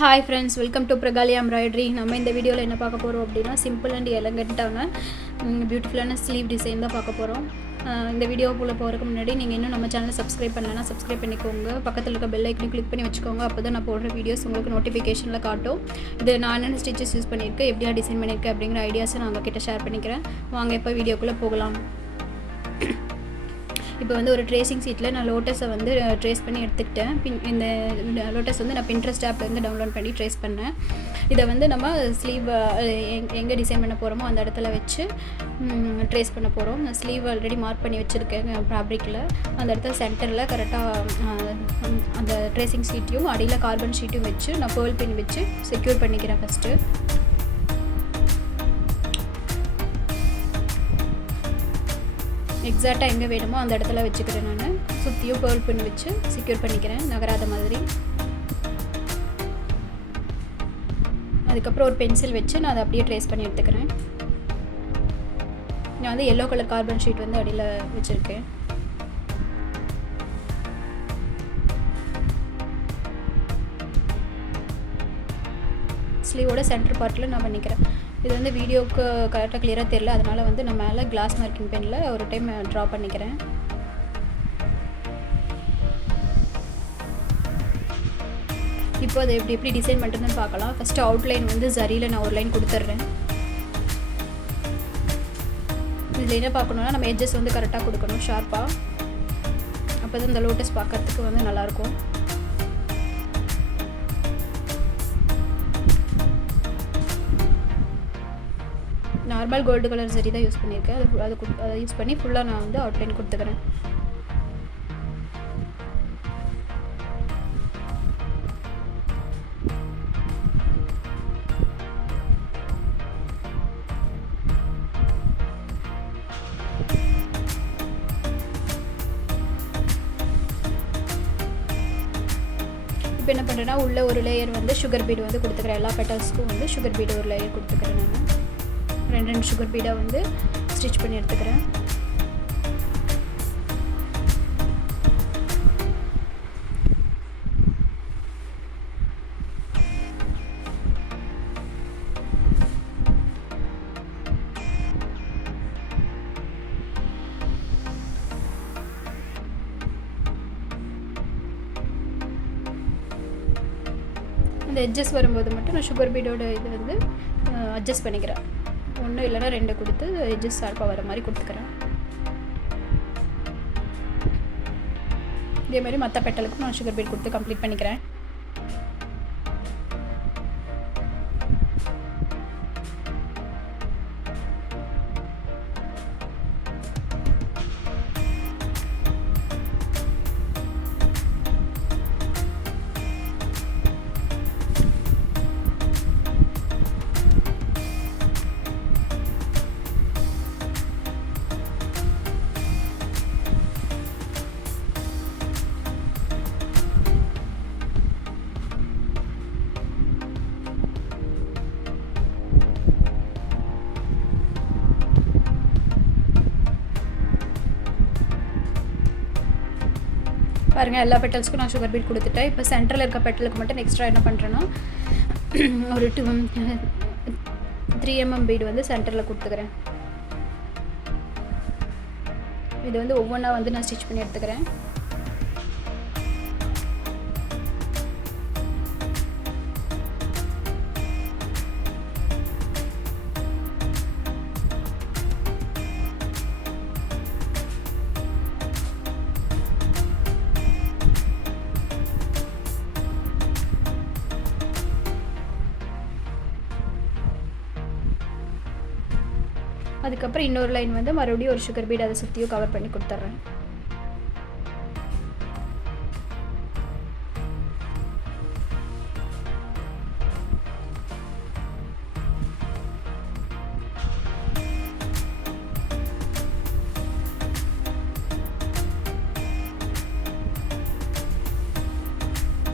Hi friends, welcome to Pragali embroidery. நம்ம இந்த வீடியோல என்ன பார்க்க போறோம் அப்படினா simple and elegant-ஆன பியூட்டிஃபுல்லான ஸ்லீவ் டிசைன் தான் பார்க்க போறோம். இந்த வீடியோக்குள்ள போறதுக்கு முன்னாடி நீங்க இன்னும் நம்ம சேனலை சப்ஸ்கிரைப் பண்ணலனா சப்ஸ்கிரைப் பண்ணிக்கோங்க. பக்கத்துல இருக்க பெல் ஐகானை கிளிக் பண்ணி வச்சுக்கோங்க. அப்பதான் நான் போடுற வீடியோஸ் உங்களுக்கு நோட்டிஃபிகேஷன்ல காட்டும். இது நான் என்னென்ன ஸ்டிச்சஸ் யூஸ் பண்ணியிருக்கேன், எப்படியா டிசைன் பண்ணியிருக்கேன் அப்படிங்கிற ஐடியாஸை நான் உங்ககிட்ட ஷேர் பண்ணிக்கிறேன். வாங்க இப்போ வீடியோக்குள்ள போகலாம். இப்போ வந்து ஒரு ட்ரேசிங் ஷீட்டில் நான் லோட்டஸை வந்து ட்ரேஸ் பண்ணி எடுத்துக்கிட்டேன். இந்த லோட்டஸ் வந்து நான் பின்ட்ரெஸ்ட் ஆப்லேருந்து டவுன்லோட் பண்ணி ட்ரேஸ் பண்ணேன். இதை வந்து நம்ம ஸ்லீவ் எங்கே டிசைன் பண்ண போகிறோமோ அந்த இடத்துல வச்சு ட்ரேஸ் பண்ண போகிறோம். நான் ஸ்லீவ் ஆல்ரெடி மார்க் பண்ணி வச்சுருக்கேன் ஃபேப்ரிக்கில். அந்த இடத்துல சென்டரில் கரெக்டாக அந்த ட்ரேசிங் ஷீட்டையும் அடியில் கார்பன் ஷீட்டையும் வச்சு நான் பேர்ல் பின் வச்சு செக்யூர் பண்ணிக்கிறேன். ஃபஸ்ட்டு எக்ஸாக்டாக எங்கே வேணுமோ அந்த இடத்துல வச்சுக்கிறேன். நான் சுற்றியும் பேர்ல் பின் வச்சு செக்யூர் பண்ணிக்கிறேன், நகராத மாதிரி. அதுக்கப்புறம் ஒரு பென்சில் வச்சு நான் அதை அப்படியே ட்ரேஸ் பண்ணி எடுத்துக்கிறேன். நான் வந்து எல்லோ கலர் கார்பன் ஷீட் வந்து அடியில் வச்சுருக்கேன். ஸ்லீவோட சென்டர் பார்ட்டில் நான் பண்ணிக்கிறேன். இது வந்து வீடியோவுக்கு கரெக்டாக கிளியராக தெரியல, அதனால் வந்து நான் மேலே கிளாஸ் மார்க்கிங் பெனில் ஒரு டைம் ட்ரா பண்ணிக்கிறேன். இப்போ அதை எப்படி டிசைன் பண்ணுறதுன்னு பார்க்கலாம். ஃபஸ்ட்டு அவுட்லைன் வந்து சரியில் நான் ஒரு லைன் கொடுத்துட்றேன். இதில் என்ன பார்க்கணுன்னா நம்ம எட்ஜஸ் வந்து கரெக்டாக கொடுக்கணும், ஷார்ப்பாக. அப்போ தான் இந்த லோட்டஸ் பார்க்கறதுக்கு வந்து நல்லாயிருக்கும். நார்மல் கோல்டு கலர் சரி தான் யூஸ் பண்ணியிருக்கேன். அதை யூஸ் பண்ணி ஃபுல்லாக நான் வந்து அவுட்லைன் கொடுத்துக்கிறேன். இப்போ என்ன பண்ணுறேன்னா உள்ள ஒரு லேயர் வந்து சுகர் பீடு வந்து கொடுத்துக்கிறேன். எல்லா பெட்டல்ஸ்க்கும் வந்து சுகர் பீடு ஒரு லேயர் கொடுத்துக்கிறேன். நான் ரெண்டு சுகர் பீடை வந்து ஸ்டிச் பண்ணி எடுத்துக்கிறேன். இந்த எட்ஜஸ் வரும்போது மட்டும் நான் சுகர் பீடோட இது வந்து அட்ஜஸ்ட் பண்ணிக்கிறேன். ஒன்று இல்லைனா ரெண்டு கொடுத்து எட்ஜஸ் ஷார்ப்பாக வர மாதிரி கொடுத்துக்கிறேன். இதேமாதிரி மற்ற பெட்டலுக்கும் நான் சுகர் பீட் கொடுத்து கம்ப்ளீட் பண்ணிக்கிறேன். பாருங்கள், எல்லா பெட்டல்ஸ்க்கும் நான் சுகர் பீட் கொடுத்துட்டேன். இப்போ சென்டரில் இருக்க பெட்டலுக்கு மட்டும் எக்ஸ்ட்ரா என்ன பண்ணுறேன்னா ஒரு 3 mm பீடு வந்து சென்டரில் கொடுத்துக்கிறேன். இது வந்து ஒவ்வொன்றா வந்து நான் ஸ்டிச் பண்ணி எடுத்துக்கிறேன். அதுக்கப்புறம் இன்னொரு லைன் வந்து மறுபடியும் ஒரு சுகர் பீட் அதை சுற்றியும் கவர் பண்ணி கொடுத்துட்றேன்.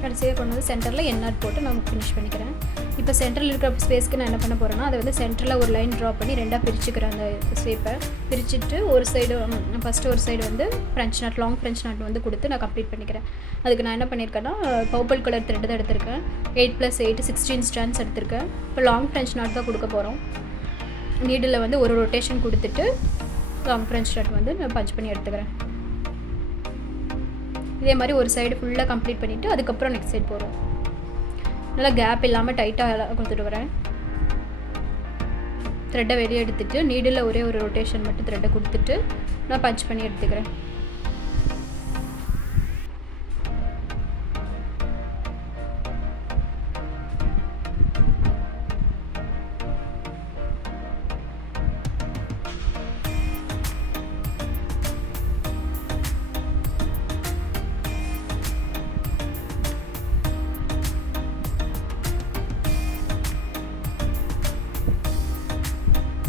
கடைசியாக கொண்டு வந்து சென்டரில் எண்ணாட் போட்டு நான் ஃபினிஷ் பண்ணிக்கிறேன். இப்போ சென்டரில் இருக்கிற ஸ்பேஸ்க்கு நான் என்ன பண்ண போகிறேன்னா அதை வந்து சென்டரில் ஒரு லைன் ட்ரா பண்ணி ரெண்டாக பிரிச்சுக்கிறேன். அந்த ஷேப்பை பிரிச்சுட்டு ஒரு சைடு ஃபஸ்ட்டு ஒரு சைடு வந்து French not, long French not வந்து கொடுத்து நான் கம்ப்ளீட் பண்ணிக்கிறேன். அதுக்கு நான் என்ன பண்ணியிருக்கேன்னா பர்பிள் கலர் த்ரெட் தான் எடுத்திருக்கேன். 8+8 16 ஸ்ட்ராண்ட்ஸ் எடுத்திருக்கேன். இப்போ லாங் ஃப்ரெஞ்ச் நாட் தான் கொடுக்க போகிறோம். நீடில் வந்து ஒரு ரொட்டேஷன் கொடுத்துட்டு லாங் ஃப்ரெஞ்ச் நாட் வந்து நான் பஞ்ச் பண்ணி எடுத்துக்கிறேன். இதே மாதிரி ஒரு சைடு ஃபுல்லாக கம்ப்ளீட் பண்ணிவிட்டு அதுக்கப்புறம் நெக்ஸ்ட் சைடு போகிறோம். நல்லா கேப் இல்லாமல் டைட்டாக கொடுத்துட்டு வரேன். த்ரெட்டை வெளியே எடுத்துகிட்டு நீடில் ஒரே ஒரு ரொட்டேஷன் மட்டும் த்ரெட்டை கொடுத்துட்டு நான் பஞ்ச் பண்ணி எடுத்துக்கிறேன்.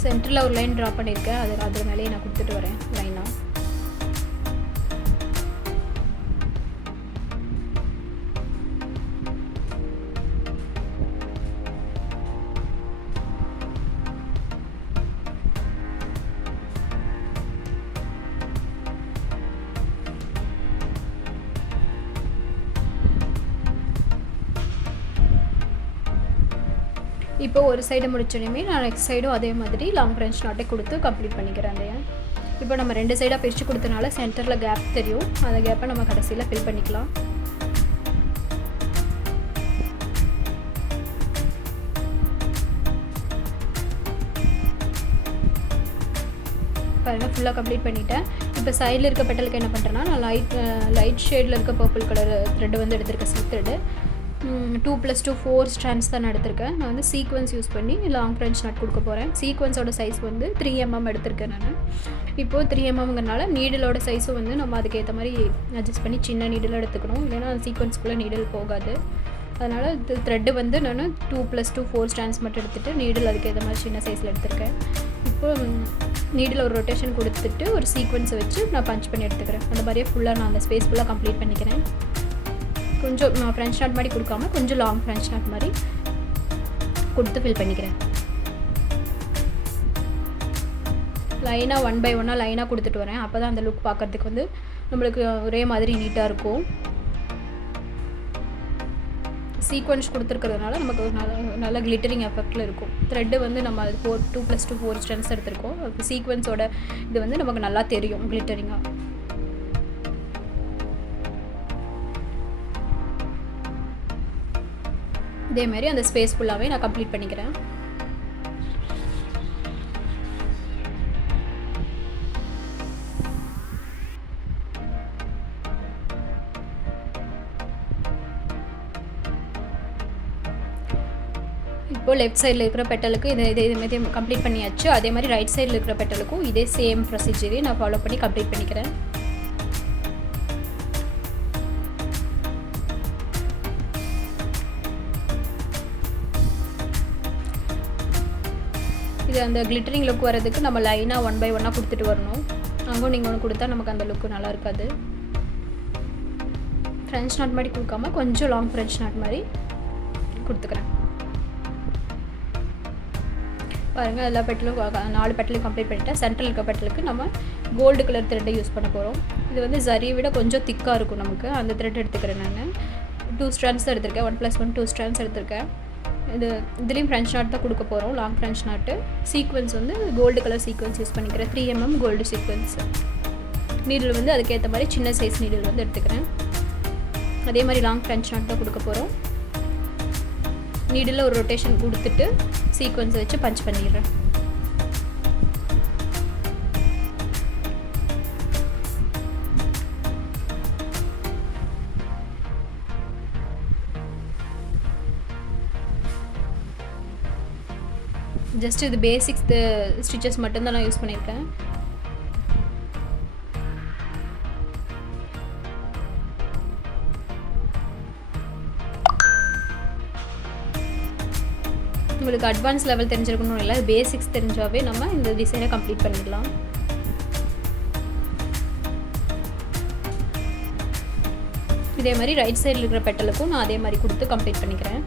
சென்டரில் ஒரு லைன் ட்ரா பண்ணியிருக்கேன். அதில் மேலேயே நான் கொடுத்துட்டு வரேன் லைனாக. இப்போ ஒரு சைடு முடிச்சோடனே நான் நெக்ஸ்ட் சைடும் அதே மாதிரி லாங் ஃப்ரெஞ்ச் நாட்டை கொடுத்து கம்ப்ளீட் பண்ணிக்கிறேன் இல்லையா. இப்போ நம்ம 2 சைடாக பிரித்து கொடுத்தனால சென்டரில் கேப் தெரியும். அந்த கேப்பை நம்ம கடைசியில் ஃபில் பண்ணிக்கலாம். பாருங்கள் ஃபுல்லாக கம்ப்ளீட் பண்ணிட்டேன். இப்போ சைடில் இருக்க பெட்டலுக்கு என்ன பண்ணுறேன்னா நான் லைட் ஷேடில் இருக்க பர்பிள் கலர் த்ரெட்டு வந்து எடுத்திருக்கேன். சில்க் த்ரெட்டு 2+2 4 ஸ்ட்ராண்ட்ஸ் தான் எடுத்திருக்கேன். நான் வந்து சீக்வன்ஸ் யூஸ் பண்ணி லாங் ஃப்ரெஞ்ச் நாட் கொடுக்க போகிறேன். சீக்வன்ஸோட சைஸ் வந்து 3 mm எடுத்திருக்கேன் நான். இப்போது 3 mmங்கிறனால நீடிலோட சைஸும் வந்து நம்ம அதுக்கேற்ற மாதிரி அட்ஜஸ்ட் பண்ணி சின்ன நீடில் எடுத்துக்கணும். இல்லைன்னா சீக்வன்ஸ்குள்ளே நீடில் போகாது. அதனால் த்ரெட்டு வந்து நான் 2+2 4 ஸ்ட்ராண்ட்ஸ் மட்டும் எடுத்துகிட்டு நீடில் அதுக்கேற்ற மாதிரி சின்ன சைஸில் எடுத்திருக்கேன். இப்போது நீடில் ஒரு ரொட்டேஷன் கொடுத்துட்டு ஒரு சீக்வன்ஸை வச்சு நான் பஞ்ச் பண்ணி எடுத்துக்கிறேன். அந்த மாதிரியே ஃபுல்லாக நான் அந்த ஸ்பேஸ் ஃபுல்லாக கம்ப்ளீட் பண்ணிக்கிறேன். கொஞ்சம் நான் ஃப்ரெஞ்ச் நாட் மாதிரி கொடுக்காம கொஞ்சம் லாங் ஃப்ரெஞ்ச் நாட் மாதிரி கொடுத்து ஃபில் பண்ணிக்கிறேன். லைனாக 1 by 1 லைனாக கொடுத்துட்டு வரேன். அப்போ தான் அந்த லுக் பார்க்குறதுக்கு வந்து நம்மளுக்கு ஒரே மாதிரி நீட்டாக இருக்கும். சீக்வன்ஸ் கொடுத்துருக்கிறதுனால நமக்கு நல்ல கிளிட்டரிங் எஃபெக்டில் இருக்கும். த்ரெட்டு வந்து நம்ம அது 2+2 4 ஸ்ட்ராண்ட்ஸ் எடுத்திருக்கோம். சீக்வன்ஸோட இது வந்து நமக்கு நல்லா தெரியும் கிளிட்டரிங்காக. இதேமாரி அந்த ஸ்பேஸ் ஃபுல்லாகவே நான் கம்ப்ளீட் பண்ணிக்கிறேன். இப்போது லெஃப்ட் சைடில் இருக்கிற பெட்டலுக்கு இதே கம்ப்ளீட் பண்ணியாச்சு. அதே மாதிரி ரைட் சைடில் இருக்கிற பெட்டலுக்கும் இதே சேம் ப்ரொசீஜரே நான் ஃபாலோ பண்ணி கம்ப்ளீட் பண்ணிக்கிறேன். இது அந்த கிளிட்டரிங் லுக் வரதுக்கு நம்ம லைனாக 1 by 1 கொடுத்துட்டு வரணும். அங்கே நீங்கள் ஒன்று கொடுத்தா நமக்கு அந்த லுக்கு நல்லா இருக்காது. ஃப்ரெஞ்ச் நாட் மாதிரி கொடுக்காம கொஞ்சம் லாங் ஃப்ரெஞ்ச் நாட் மாதிரி கொடுத்துக்கிறேன். பாருங்கள் எல்லா பெட்டலும் 4 பெட்டலையும் கம்ப்ளீட் பண்ணிவிட்டேன். சென்ட்ரல் இருக்க பெட்டலுக்கு நம்ம கோல்டு கலர் த்ரெட்டை யூஸ் பண்ண போகிறோம். இது வந்து ஜரியை விட கொஞ்சம் திக்காக இருக்கும் நமக்கு. அந்த த்ரெட் எடுத்துக்கிறேன் நான். 2 ஸ்ட்ராண்ட்ஸ் தான் எடுத்திருக்கேன். 1+1 2 ஸ்ட்ராண்ட்ஸ் எடுத்திருக்கேன். இதுலேயும் ஃப்ரெஞ்ச் நாட் தான் கொடுக்க போகிறோம். லாங் ஃப்ரெஞ்ச் நாட்டு சீக்வன்ஸ் வந்து கோல்டு கலர் சீக்வன்ஸ் யூஸ் பண்ணிக்கிறேன். 3 mm கோல்டு சீக்வன்ஸ். நீடில் வந்து அதுக்கேற்ற மாதிரி சின்ன சைஸ் நீடில் வந்து எடுத்துக்கிறேன். அதே மாதிரி லாங் ஃப்ரெஞ்ச் நாட் தான் கொடுக்க போகிறோம். நீடில் ஒரு ரொட்டேஷன் கொடுத்துட்டு சீக்வன்ஸை வச்சு பஞ்ச் பண்ணிடுறேன். ஜஸ்ட் இது பேசிக்ஸ் ஸ்டிச்சஸ் மட்டும்தான் நான் யூஸ் பண்ணியிருக்கேன். உங்களுக்கு அட்வான்ஸ் லெவல் தெரிஞ்சிருக்கணும் இல்லை, பேசிக்ஸ் தெரிஞ்சாவே நம்ம இந்த டிசைனை கம்ப்ளீட் பண்ணிடலாம். இதே மாதிரி ரைட் சைடில் இருக்கிற பெட்டலுக்கும் நான் அதே மாதிரி கொடுத்து கம்ப்ளீட் பண்ணிக்கிறேன்.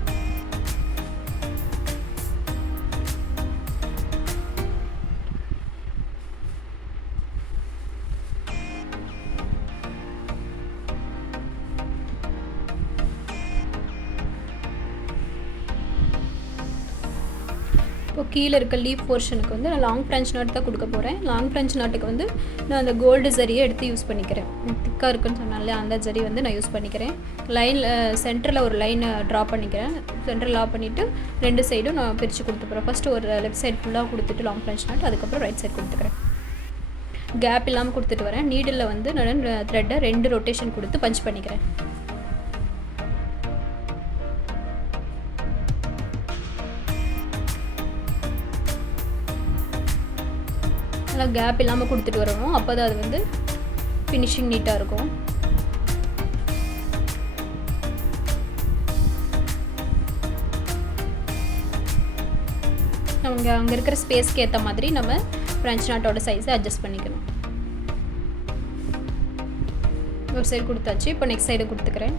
இப்போ கீழே இருக்க லீஃப் போர்ஷனுக்கு வந்து நான் லாங் ஃப்ரெஞ்ச் நாட் தான் கொடுக்க போகிறேன். லாங் ஃப்ரெஞ்ச் நாட்டுக்கு வந்து நான் அந்த கோல்டு ஜரியை எடுத்து யூஸ் பண்ணிக்கிறேன். திக்காக இருக்குன்னு சொன்னாலே அந்த ஜரி வந்து நான் யூஸ் பண்ணிக்கிறேன். லைனில் சென்டரில் ஒரு லைனை ட்ரா பண்ணிக்கிறேன். சென்டரில் ட்ரா பண்ணிவிட்டு 2 சைடும் நான் பிரித்து கொடுத்து போகிறேன். ஃபஸ்ட்டு ஒரு லெஃப்ட் சைடு ஃபுல்லாக கொடுத்துட்டு லாங் ஃப்ரெஞ்ச் நாட், அதுக்கப்புறம் ரைட் சைடு கொடுத்துக்கிறேன். கேப் இல்லாமல் கொடுத்துட்டு வரேன். நீடில் வந்து நான் த்ரெட்டை 2 ரொட்டேஷன் கொடுத்து பஞ்ச் பண்ணிக்கிறேன். நல்லா கேப் இல்லாமல் கொடுத்துட்டு வரணும். அப்போ தான் அது வந்து ஃபினிஷிங் நீட்டாக இருக்கும். நமக்கு அங்கே இருக்கிற ஸ்பேஸ்க்கு ஏற்ற மாதிரி நம்ம ஃப்ரெஞ்ச் நாட்டோட சைஸை அட்ஜஸ்ட் பண்ணிக்கணும். ஒரு சைடு கொடுத்தாச்சு. இப்போ நெக்ஸ்ட் சைடு கொடுத்துக்கிறேன்.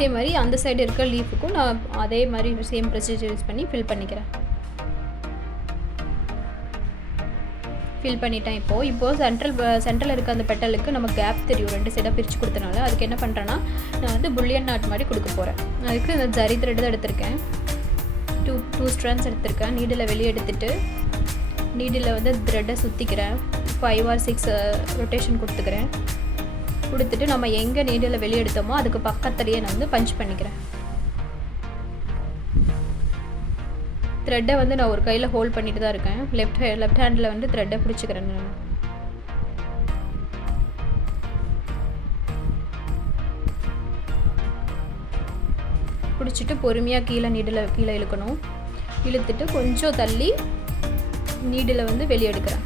இதே மாதிரி அந்த சைடு இருக்க லீஃபுக்கும் நான் அதே மாதிரி சேம் ப்ரொசீஜர் யூஸ் பண்ணி ஃபில் பண்ணிக்கிறேன். ஃபில் பண்ணிட்டேன். இப்போது சென்ட்ரல் இருக்க அந்த பெட்டலுக்கு நம்ம கேப் தெரியும், 2 சைடாக பிரித்து கொடுத்தனால அதுக்கு என்ன பண்ணுறேன்னா நான் வந்து புல்லியன் நாட் மாதிரி கொடுக்க போகிறேன். அதுக்கு இந்த ஜரி த்ரெட் தான் எடுத்திருக்கேன். 2 ஸ்ட்ராண்ட்ஸ் எடுத்திருக்கேன். நீடில் வெளியே எடுத்துகிட்டு நீடில் வந்து த்ரெட்டை சுற்றிக்கிறேன். 5 or 6 ரொட்டேஷன் கொடுத்துட்டு நம்ம எங்கே நீடில் வெளியே எடுத்தோமோ அதுக்கு பக்கத்துலேயே நான் வந்து பஞ்ச் பண்ணிக்கிறேன். த்ரெட்டை வந்து நான் ஒரு கையில் ஹோல்ட் பண்ணிட்டு தான் இருக்கேன். லெஃப்ட் ஹேண்டில் வந்து த்ரெட்டை பிடிச்சிக்கிறேன். நான் பிடிச்சிட்டு பொறுமையாக கீழே இழுக்கணும். இழுத்துட்டு கொஞ்சம் தள்ளி நீடில் வந்து வெளியே எடுக்கிறேன்.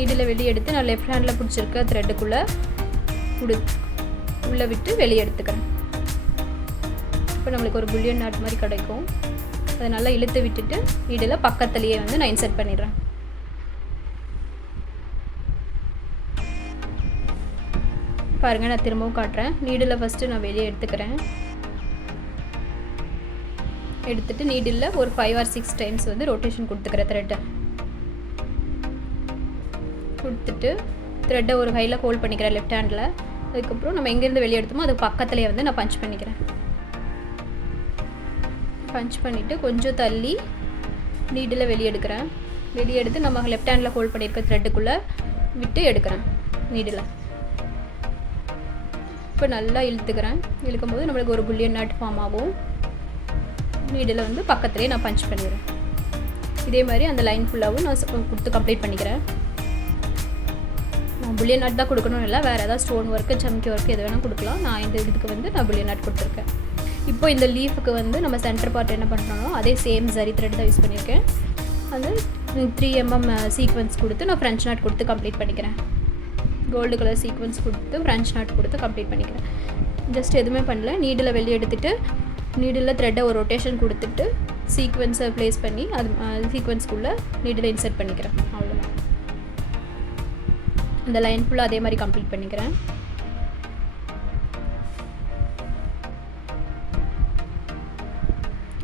நீடில் வெளியே எடுத்து நான் லெஃப்ட் ஹேண்டில் பிடிச்சிருக்க த்ரெட்டுக்குள்ளே உள்ளே விட்டு வெளியே எடுத்துக்கிறேன். இப்போ நம்மளுக்கு ஒரு புல்லியன் நாட் மாதிரி கிடைக்கும். அதை நல்லா இழுத்து விட்டுட்டு நீடில் பக்கத்துலேயே வந்து நான் இன்சர்ட் பண்ணிடுறேன். பாருங்கள், நான் திரும்பவும் காட்டுறேன். நீடில் ஃபஸ்ட்டு நான் வெளியே எடுத்துக்கிறேன். எடுத்துகிட்டு நீடில் ஒரு 5 or 6 டைம்ஸ் வந்து ரொட்டேஷன் கொடுத்துக்கிறேன். த்ரெட்டை கொடுத்துட்டு த்ரெட்டை ஒரு கையில் ஹோல்ட் பண்ணிக்கிறேன் லெஃப்ட் ஹேண்டில். அதுக்கப்புறம் நம்ம எங்கேருந்து வெளியே எடுத்தோமோ அது பக்கத்துலேயே வந்து நான் பஞ்ச் பண்ணிக்கிறேன். பஞ்ச் பண்ணிவிட்டு கொஞ்சம் தள்ளி நீடில் வெளியே எடுக்கிறேன். வெளியே எடுத்து நம்ம லெஃப்ட் ஹேண்டில் ஹோல்ட் பண்ணியிருக்க த்ரெட்டுக்குள்ளே விட்டு எடுக்கிறேன் நீடில். இப்போ நல்லா இழுத்துக்கிறேன். இழுக்கும்போது நம்மளுக்கு ஒரு புல்லியன் நாட் ஃபார்ம் ஆகும். நீடில் வந்து பக்கத்துலேயே நான் பஞ்ச் பண்ணிடுறேன். இதே மாதிரி அந்த லைன் ஃபுல்லாகவும் நான் கொடுத்து கம்ப்ளீட் பண்ணிக்கிறேன். புல்லியன் நாட் தான் கொடுக்கணும் இல்லை, வேறு ஏதாவது ஸ்டோன் ஒர்க்கு சம்கி ஒர்க்கு எது வேணால் கொடுக்கலாம். நான் இதுக்கு வந்து நான் புல்லியன் நாட் கொடுத்துருக்கேன். இப்போ இந்த லீஃபுக்கு வந்து நம்ம சென்டர் பார்ட் என்ன பண்ணுறோம், அதே சேம் ஜரி த்ரெட் தான் யூஸ் பண்ணியிருக்கேன். அது 3 mm சீக்வன்ஸ் கொடுத்து நான் ஃப்ரெஞ்ச் நாட் கொடுத்து கம்ப்ளீட் பண்ணிக்கிறேன். கோல்டு கலர் சீக்வன்ஸ் கொடுத்து ஃப்ரெஞ்ச் நாட் கொடுத்து கம்ப்ளீட் பண்ணிக்கிறேன். ஜஸ்ட் எதுவுமே பண்ணல. நீடில் வெளியே எடுத்துகிட்டு நீடில் த்ரெட்டை ஒரு ரொட்டேஷன் கொடுத்துட்டு சீக்வன்ஸை ப்ளேஸ் பண்ணி அது சீக்வன்ஸ்க்குள்ளே நீடில் இன்சர்ட் பண்ணிக்கிறேன். அவ்வளோதான். இந்த லைன் ஃபுல்லாக அதே மாதிரி கம்ப்ளீட் பண்ணிக்கிறேன்.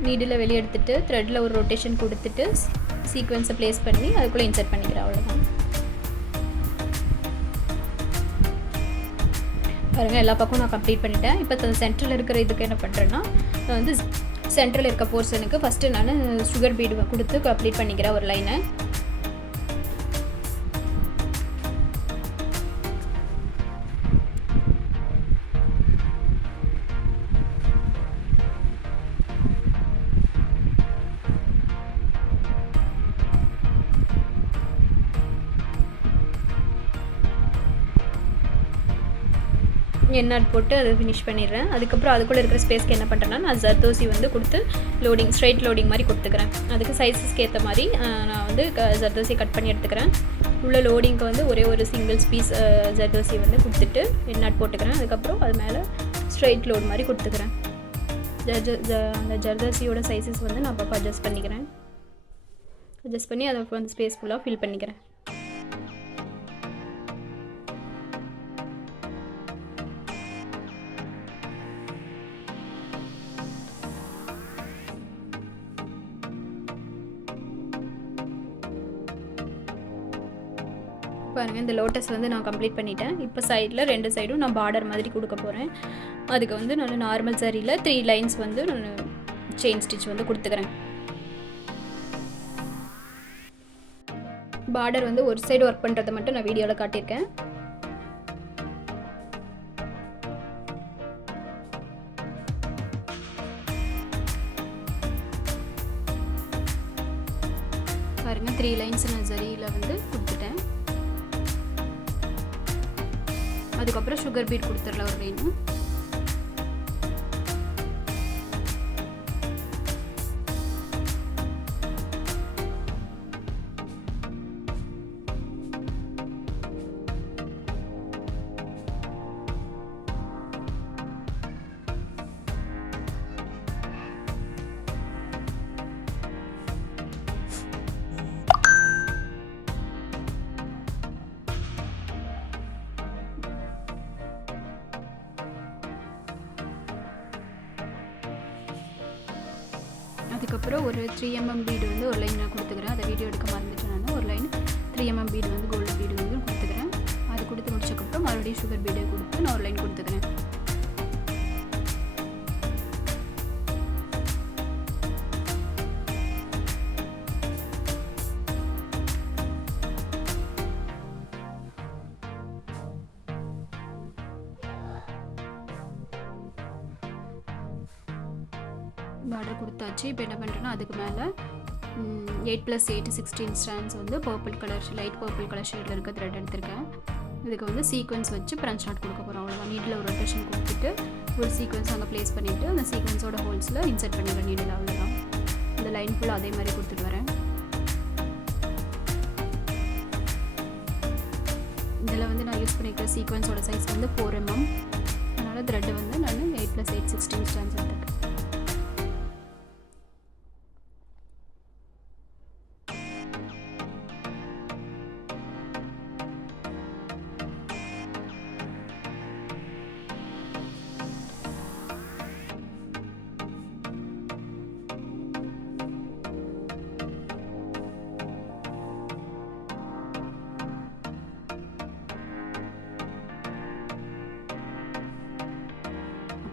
நீடில் வெளியே எடுத்துகிட்டு த்ரெட்டில் ஒரு ரொட்டேஷன் கொடுத்துட்டு சீக்வன்ஸை ப்ளேஸ் பண்ணி அதுக்குள்ளே இன்சர்ட் பண்ணிக்கிறேன். அவ்வளோதான். பாருங்கள், எல்லா பக்கம் நான் கம்ப்ளீட் பண்ணிட்டேன். இப்போ சென்டரில் இருக்கிற இதுக்கு என்ன பண்ணுறேன்னா நான் வந்து சென்டரில் இருக்க போர்ஷனுக்கு ஃபஸ்ட்டு நான் சுகர் பீடு கொடுத்து கம்ப்ளீட் பண்ணிக்கிறேன் ஒரு லைனை. எண்ணாட் போட்டு அதை ஃபினிஷ் பண்ணிடுறேன். அதுக்கப்புறம் அதுக்குள்ளே இருக்கிற ஸ்பேஸ்க்கு என்ன பண்ணுறேன்னா நான் ஜர்தோசி வந்து கொடுத்து ஸ்ட்ரைட் லோடிங் மாதிரி கொடுத்துக்கிறேன். அதுக்கு சைஸஸ்க்கு ஏற்ற மாதிரி நான் வந்து ஜர்தோசி கட் பண்ணி எடுத்துக்கிறேன். உள்ள லோடிங்க்கு வந்து ஒரே ஒரு சிங்கிள்ஸ் பீஸ் ஜர்தோசி வந்து கொடுத்துட்டு எண்ணாட் போட்டுக்கிறேன். அதுக்கப்புறம் அது மேலே ஸ்ட்ரைட் லோட் மாதிரி கொடுத்துக்கிறேன். அந்த ஜர்தோசியோட சைஸஸ் வந்து நான் அப்பப்போ அட்ஜஸ்ட் பண்ணிக்கிறேன். அட்ஜஸ்ட் பண்ணி அதை வந்து ஸ்பேஸ் ஃபுல்லாக ஃபில் பண்ணிக்கிறேன். பாருங்கள், இந்த லோட்டஸ் வந்து நான் கம்ப்ளீட் பண்ணிட்டேன். இப்போ சைடில் 2 சைடும் நான் பார்டர் மாதிரி கொடுக்க போகிறேன். அதுக்கு வந்து நான் நார்மல் சாரியில் 3 லைன்ஸ் வந்து நான் செயின் ஸ்டிச் வந்து கொடுத்துக்கிறேன். பார்டர் வந்து ஒரு சைடு ஒர்க் பண்ணுறதை மட்டும் நான் வீடியோவில் காட்டியிருக்கேன். பாருங்கள், 3 லைன்ஸ் நான் சரியில் வந்து கொடுத்துட்டேன். அதுக்கப்புறம் சுகர் பீட் கொடுத்துடலாம் ஒரு லைன். அதுக்கப்புறம் ஒரு 3 mm பீடு வந்து ஒரு லைன் நான் கொடுத்துக்கிறேன். அதை வீடியோ எடுக்க மறந்துட்டேன். நான் ஒரு லைன் 3 mm பீடு வந்து கோல்டு பீடு வந்து கொடுத்துக்கிறேன். அது கொடுத்து முடிச்சக்கப்புறம் மறுபடியும் சுகர் பீடை கொடுத்து நான் ஒரு லைன் கொடுத்துக்கிறேன். பார்டர் கொடுத்தாச்சு. இப்போ என்ன பண்ணுறேன்னா, அதுக்கு மேலே 8 + 8 16 ஸ்டாண்ட்ஸ் வந்து purple colour, light purple colour ஷேடில் இருக்க த்ரெட் எடுத்திருக்கேன். இதுக்கு வந்து சீக்வன்ஸ் வச்சு ஃப்ரன்ச் நாட் கொடுக்க போகிறோம். அவ்வளோதான். நீடில் ஒரு ரொட்டேஷன் கொடுத்துட்டு ஒரு சீக்வன்ஸ் அங்கே ப்ளேஸ் பண்ணிவிட்டு அந்த சீக்வன்ஸோட ஹோல்ஸில் இன்சர்ட் பண்ணிடுறேன் நீடில். அவ்வளோதான். இந்த லைன் ஃபுல்லாக அதே மாதிரி கொடுத்துட்டு வரேன். இதில் வந்து நான் யூஸ் பண்ணிக்கிற சீக்வன்ஸோட சைஸ் வந்து 4 mm. அதனால் த்ரெட்டு வந்து நான் 8 + 8 16 ஸ்டாண்ட்ஸ் எடுத்துருக்கேன்.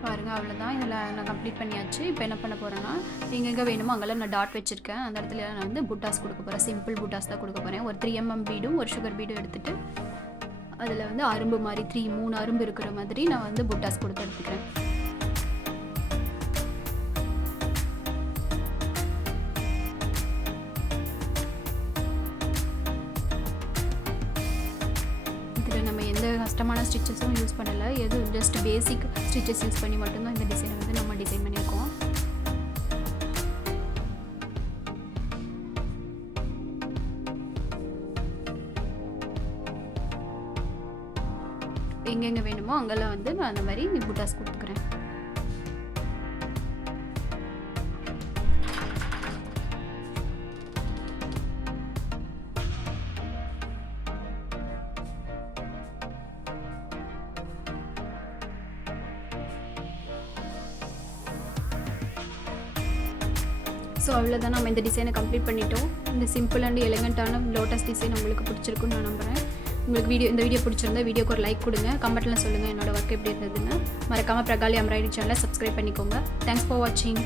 பாருங்கள், அவ்வளோதான். இதில் நான் கம்ப்ளீட் பண்ணியாச்சு. இப்போ என்ன பண்ண போகிறேன்னா, எங்கெங்கே வேணுமோ அங்கெல்லாம் நான் டாட் வச்சுருக்கேன். அந்த இடத்துல நான் வந்து புட்டாஸ் கொடுக்க போகிறேன். சிம்பிள் புட்டாஸ் தான் கொடுக்க போகிறேன். ஒரு 3 mm பீடும் ஒரு சுகர் பீடும் எடுத்துகிட்டு அதில் வந்து அரும்பு மாதிரி 3 அரும்பு இருக்கிற மாதிரி நான் வந்து புட்டாஸ் கொடுத்து எடுத்துக்கிறேன். நம்ம எந்த கஷ்டமான ஸ்டிச்சஸும் யூஸ் பண்ணலை. எதுவும் ஜஸ்ட் பேசிக் ஸ்டிச்சஸ் யூஸ் பண்ணி மட்டும்தான் இந்த டிசைனை வந்து நம்ம டிசைன் பண்ணியிருக்கோம். எங்கெங்கே வேணுமோ அங்கெல்லாம் வந்து நான் அந்த மாதிரி புட்டாஸ் கொடுத்துக்கிறேன். ஸோ அவ்வளோதான். நம்ம இந்த டிசைனை கம்ப்ளீட் பண்ணிட்டோம். இந்த சிம்பிள் அண்ட் எலிகண்ட்டான லோட்டஸ் டிசைன் உங்களுக்கு பிடிச்சிருக்குன்னு நான் நம்புகிறேன். உங்களுக்கு இந்த வீடியோ பிடிச்சிருந்தா வீடியோக்கு ஒரு லைக் கொடுங்க. கமெண்ட்டில் சொல்லுங்கள் என்னோடய ஒர்க் எப்படி இருந்ததுன்னு. மறக்காமல் பிரகாலி எம்ப்ராய்டரி சேனலை சப்ஸ்கிரைப் பண்ணிக்கோங்க. தேங்க்ஸ் ஃபார் வாட்சிங்.